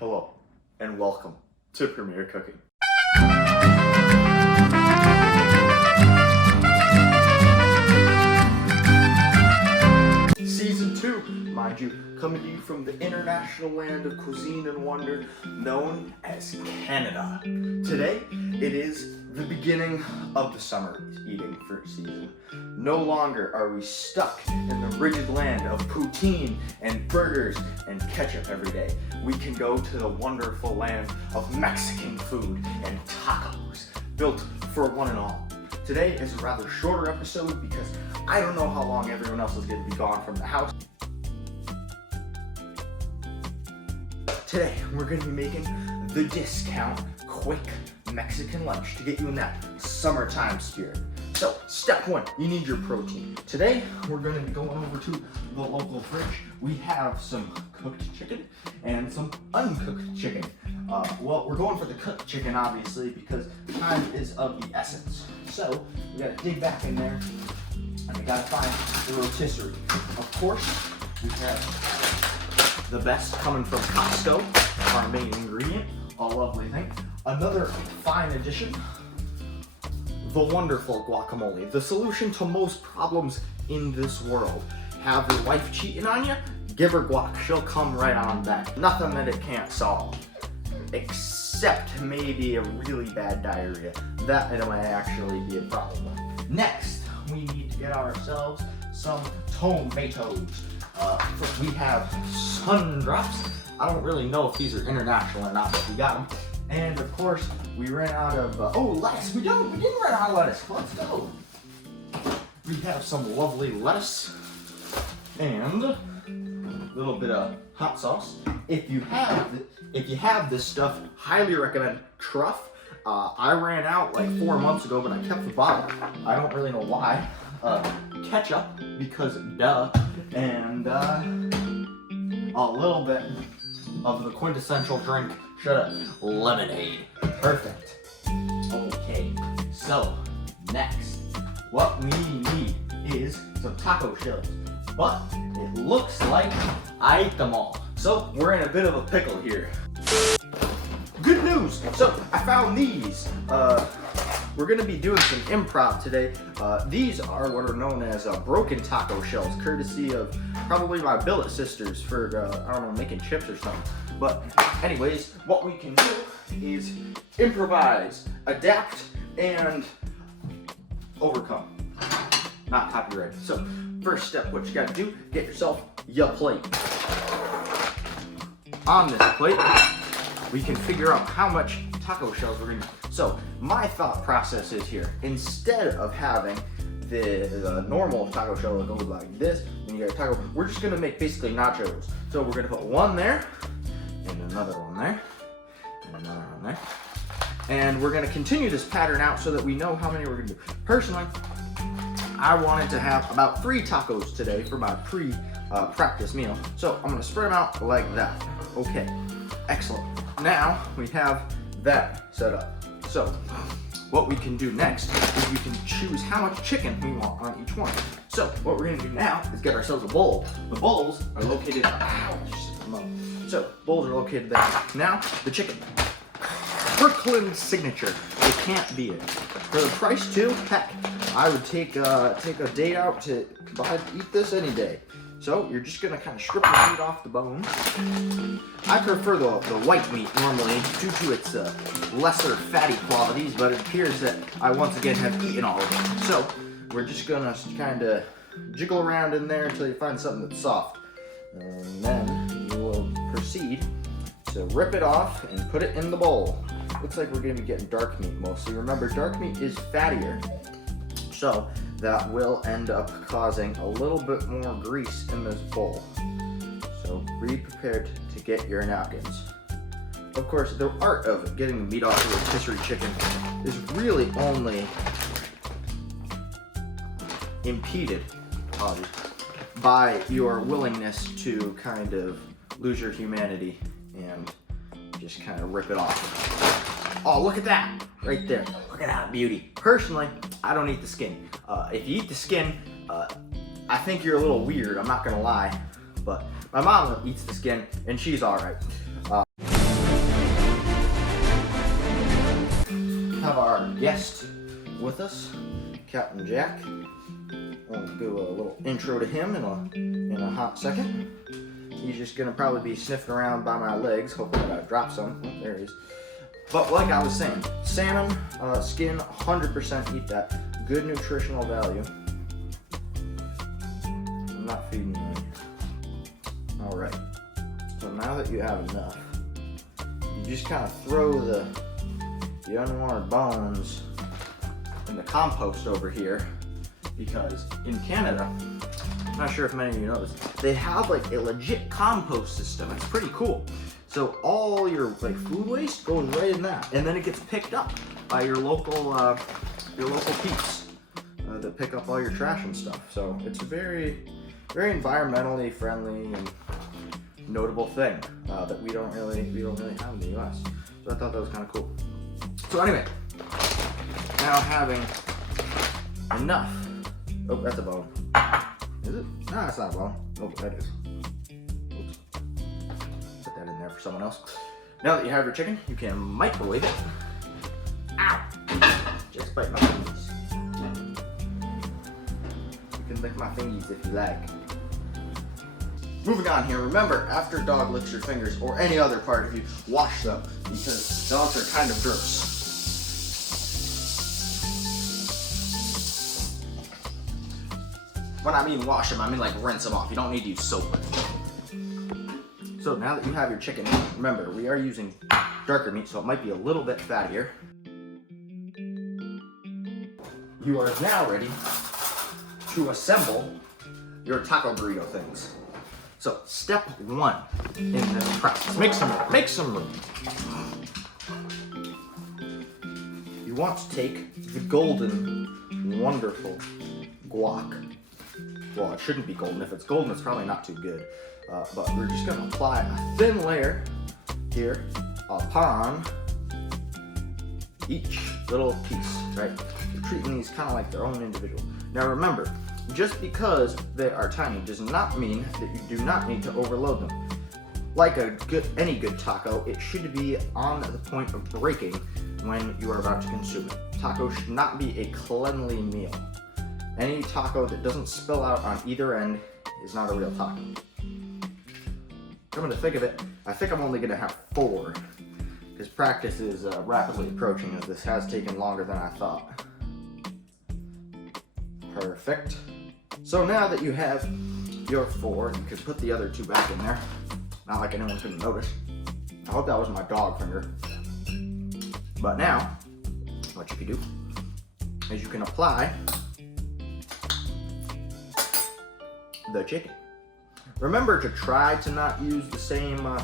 Hello, and welcome to Premier Cooking. Season 2, mind you, coming to you from the international land of cuisine and wonder known as Canada. Today, it is the beginning of the summer eating fruit season. No longer are we stuck in the rigid land of poutine and burgers and ketchup every day. We can go to the wonderful land of Mexican food and tacos, built for one and all. Today is a rather shorter episode because I don't know how long everyone else is going to be gone from the house. Today, we're going to be making the discount quick Mexican lunch to get you in that summertime spirit. So, step 1, you need your protein. Today, we're going to be going over to the local fridge. We have some cooked chicken and some uncooked chicken. Well, we're going for the cooked chicken, obviously, because time is of the essence. So, we gotta dig back in there, and we gotta find the rotisserie. Of course, we have the best coming from Costco, our main ingredient, a lovely thing. Another fine addition, the wonderful guacamole, the solution to most problems in this world. Have your wife cheating on you? Give her guac, she'll come right on back. Nothing that it can't solve, except maybe a really bad diarrhea. That might actually be a problem. Next, we need to get ourselves some tomatoes. We have sun drops. I don't really know if these are international or not, but we got them. And of course, we ran out of, lettuce. We didn't run out of lettuce. Let's go. We have some lovely lettuce and a little bit of hot sauce. If you have this stuff, highly recommend truff. I ran out like 4 months ago, but I kept the bottle. I don't really know why. Ketchup, because duh. And a little bit of the quintessential drink, lemonade. Perfect. Okay, so next, what we need is some taco shells. But it looks like I ate them all. So we're in a bit of a pickle here. Good news! So I found these. We're gonna be doing some improv today. These are what are known as broken taco shells, courtesy of probably my billet sisters for, I don't know, making chips or something. But anyways, what we can do is improvise, adapt, and overcome. Not copyrighted. So first step, what you gotta do, get yourself your plate. On this plate, we can figure out how much taco shells we're gonna use. So my thought process is here, instead of having the normal taco shell that goes like this, when you get a taco, we're just gonna make basically nachos. So we're gonna put one there, and another one there, and another one there. And we're gonna continue this pattern out so that we know how many we're gonna do. Personally, I wanted to have about 3 tacos today for my practice meal. So I'm gonna spread them out like that. Okay, excellent. Now we have that set up. So what we can do next is we can choose how much chicken we want on each one. So what we're gonna do now is get ourselves a bowl. The bowls are located, so bowls are located there. Now the chicken. Brooklyn signature. It can't be it. For the price too, heck, I would take a day out to eat this any day. So you're just gonna kind of strip the meat off the bone. I prefer the white meat normally due to its lesser fatty qualities, but it appears that I once again have eaten all of it. So we're just gonna kind of jiggle around in there until you find something that's soft. And then you will proceed to rip it off and put it in the bowl. Looks like we're gonna be getting dark meat mostly. Remember, dark meat is fattier, so that will end up causing a little bit more grease in this bowl. So be prepared to get your napkins. Of course, the art of getting the meat off the rotisserie chicken is really only impeded by your willingness to kind of lose your humanity and just kind of rip it off. Oh, look at that right there. Look at that beauty. Personally, I don't eat the skin. If you eat the skin, I think you're a little weird, I'm not gonna lie. But my mom eats the skin and she's all right. have our guest with us, Captain Jack. We'll do a little intro to him in a hot second. He's just gonna probably be sniffing around by my legs, hoping that I drop some. Oh, there he is. But like I was saying, salmon, skin, 100% eat that. Good nutritional value. I'm not feeding you. All right. So now that you have enough, you just kind of throw the unwanted bones in the compost over here, because in Canada, I'm not sure if many of you know this, they have like a legit compost system. It's pretty cool. So all your like food waste goes right in that, and then it gets picked up by your local peeps that pick up all your trash and stuff. So it's a very, very environmentally friendly and notable thing that we don't really have in the US. So I thought that was kind of cool. So anyway, now having enough. Oh, that's a bone. Is it? No, that's not a bone. Oh, that is. Oops. Put that in there for someone else. Now that you have your chicken, you can microwave it. Ow! Just bite my fingers. You can lick my fingers if you like. Moving on here, remember, after a dog licks your fingers or any other part of you, wash them, because dogs are kind of gross. When I mean wash them, I mean like rinse them off. You don't need to use soap. So now that you have your chicken, remember, we are using darker meat, so it might be a little bit fattier. You are now ready to assemble your taco burrito things. So step one in the process, make some room. You want to take the golden, wonderful guac. Well, it shouldn't be golden. If it's golden, it's probably not too good. But we're just gonna apply a thin layer here upon each little piece, right? We're treating these kind of like their own individual. Now remember, just because they are tiny does not mean that you do not need to overload them. Like any good taco, it should be on the point of breaking when you are about to consume it. Taco should not be a cleanly meal. Any taco that doesn't spill out on either end is not a real taco. Coming to think of it, I think I'm only gonna have 4, because practice is rapidly approaching, as this has taken longer than I thought. Perfect. So now that you have your 4, you can put the other 2 back in there. Not like anyone's gonna notice. I hope that was my dog finger. But now, what you can do is you can apply the chicken. Remember to try to not use the same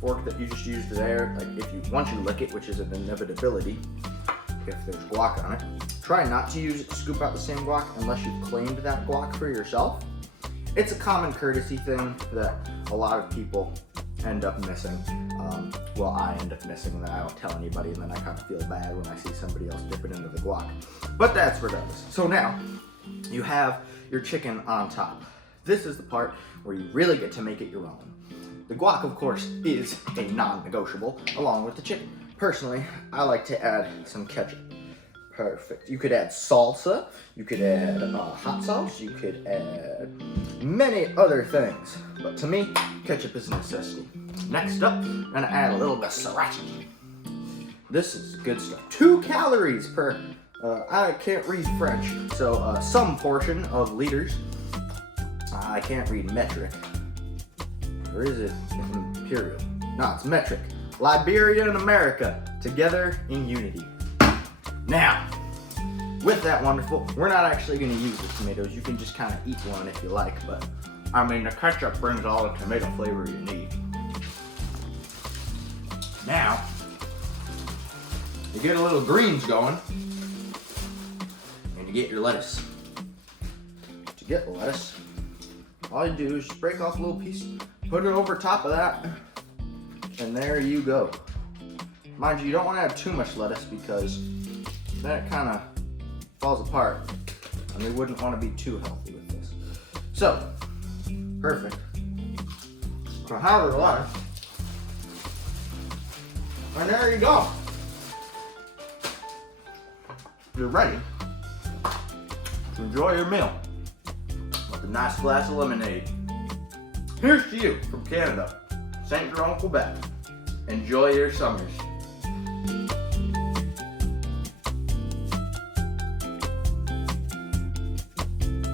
fork that you just used there. Like once you lick it, which is an inevitability if there's guac on it, try not to use it to scoop out the same guac unless you've claimed that guac for yourself. It's a common courtesy thing that a lot of people end up missing. Well, I end up missing, and then I don't tell anybody, and then I kind of feel bad when I see somebody else dip it into the guac. But that's regardless. So now you have your chicken on top. This is the part where you really get to make it your own. The guac, of course, is a non-negotiable along with the chicken. Personally, I like to add some ketchup. Perfect. You could add salsa, you could add hot sauce, you could add many other things. But to me, ketchup is a necessity. Next up, I'm gonna add a little bit of sriracha. This is good stuff. 2 calories per, I can't read French, so some portion of liters. I can't read metric. Or is it imperial? No, it's metric. Liberia and America, together in unity. Now, with that wonderful, we're not actually gonna use the tomatoes. You can just kind of eat one if you like, but I mean, the ketchup brings all the tomato flavor you need. Now, you get a little greens going, and you get your lettuce. To get the lettuce, all you do is just break off a little piece, put it over top of that, and there you go. Mind you, you don't want to add too much lettuce because then it kind of falls apart, and we wouldn't want to be too healthy with this. So, perfect. So have your lettuce, and there you go. you're ready to enjoy your meal with a nice glass of lemonade. Here's to you from Canada, St. Jerome, Quebec. Enjoy your summers.